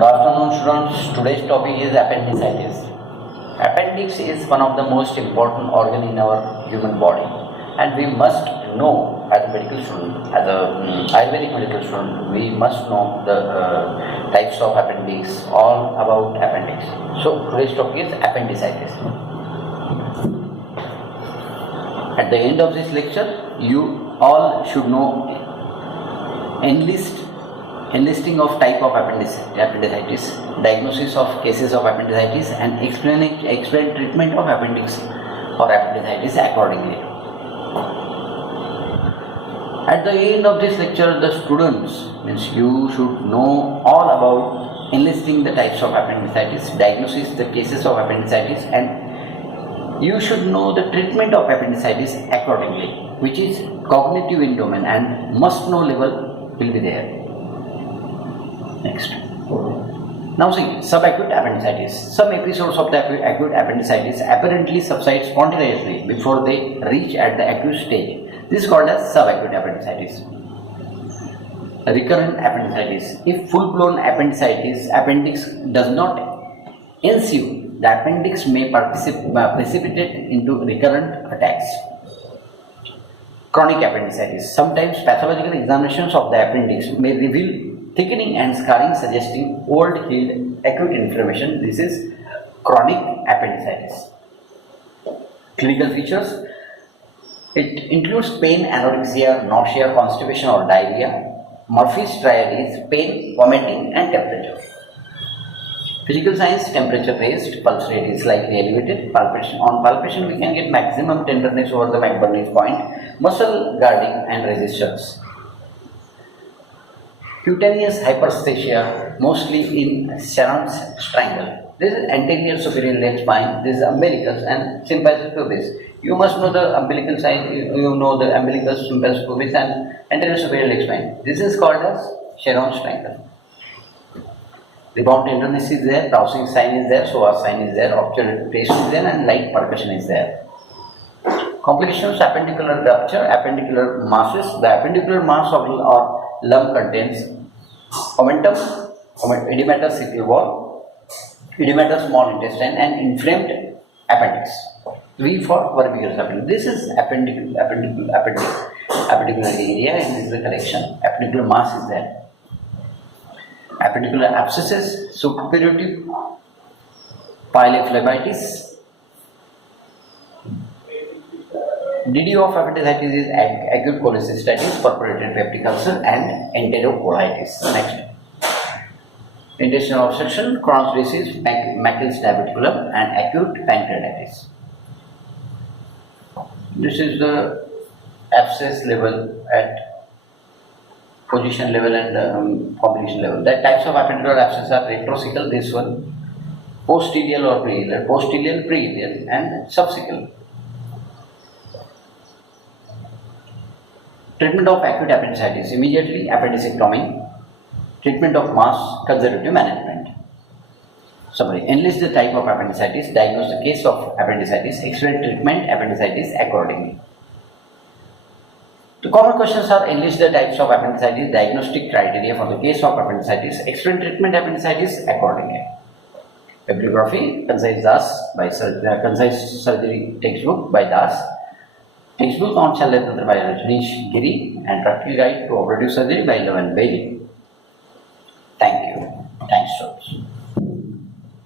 Good afternoon, students. Today's topic is appendicitis. Appendix is one of the most important organ in our human body, and we must know as a medical student, as a Ayurvedic medical student, we must know the types of appendix, all about appendix. So today's topic is appendicitis. At the end of this lecture, you all should know enlisting of type of appendicitis, diagnosis of cases of appendicitis, and explain treatment of appendix or appendicitis accordingly. At the end of this lecture, the students you should know all about enlisting the types of appendicitis, diagnosis the cases of appendicitis, and you should know the treatment of appendicitis accordingly, which is cognitive in domain and must know level will be there. Next. Now see, subacute appendicitis. Some episodes of the acute appendicitis apparently subside spontaneously before they reach at the acute stage. This is called as subacute appendicitis. Recurrent appendicitis. If full-blown appendix does not ensue, the appendix may precipitate into recurrent attacks. Chronic appendicitis. Sometimes pathological examinations of the appendix may reveal thickening and scarring suggesting old healed acute inflammation. This is chronic appendicitis. Clinical features. It includes pain, anorexia, nausea, constipation or diarrhea. Murphy's triad is pain, vomiting and temperature. Physical signs: temperature raised, pulse rate is slightly elevated, palpation. On palpation we can get maximum tenderness over the McBurney's point, muscle guarding and resistance. Cutaneous hyperesthesia, mostly in Sharon's triangle. This is anterior superior leg spine, this is umbilicus and symphysis pubis. You must know the umbilical sign, you know the umbilicus, symphysis pubis and anterior superior leg spine. This is called as Sharon's triangle. Rebound tenderness is there, rousing sign is there, psoas sign is there, obturative taste is there and light percussion is there. Complications: appendicular rupture, appendicular masses. The appendicular mass of or lump contains omentum, edematous cecal wall, edematous small intestine and inflamed appendix. V for vermiculous appendix. This is appendicular area and this is the collection. Appendicular mass is there. Appendicular abscesses, suppurative pylophlebitis. DD of appendicitis is acute cholecystitis, perforated peptic ulcer and enterocolitis. Next. Intestinal obstruction, Crohn's disease, Meckel's diverticulum and acute pancreatitis. This is the abscess level at position level and complication level. The types of appendicular abscess are retrocecal, this one, post-ileal or pre-ileal, post-ileal, pre-ileal and subcecal. Treatment of acute appendicitis: immediately appendicectomy. Treatment of mass: conservative management. Summary: enlist the type of appendicitis, diagnose the case of appendicitis, explain treatment appendicitis accordingly. The common questions are: enlist the types of appendicitis, diagnostic criteria for the case of appendicitis, explain treatment appendicitis accordingly. Bibliography: concise surgery textbook by Das. Textbook on Shalya Tantra by Rajneesh Giri and Practical Guide to Operative Surgery by Levan Bailey.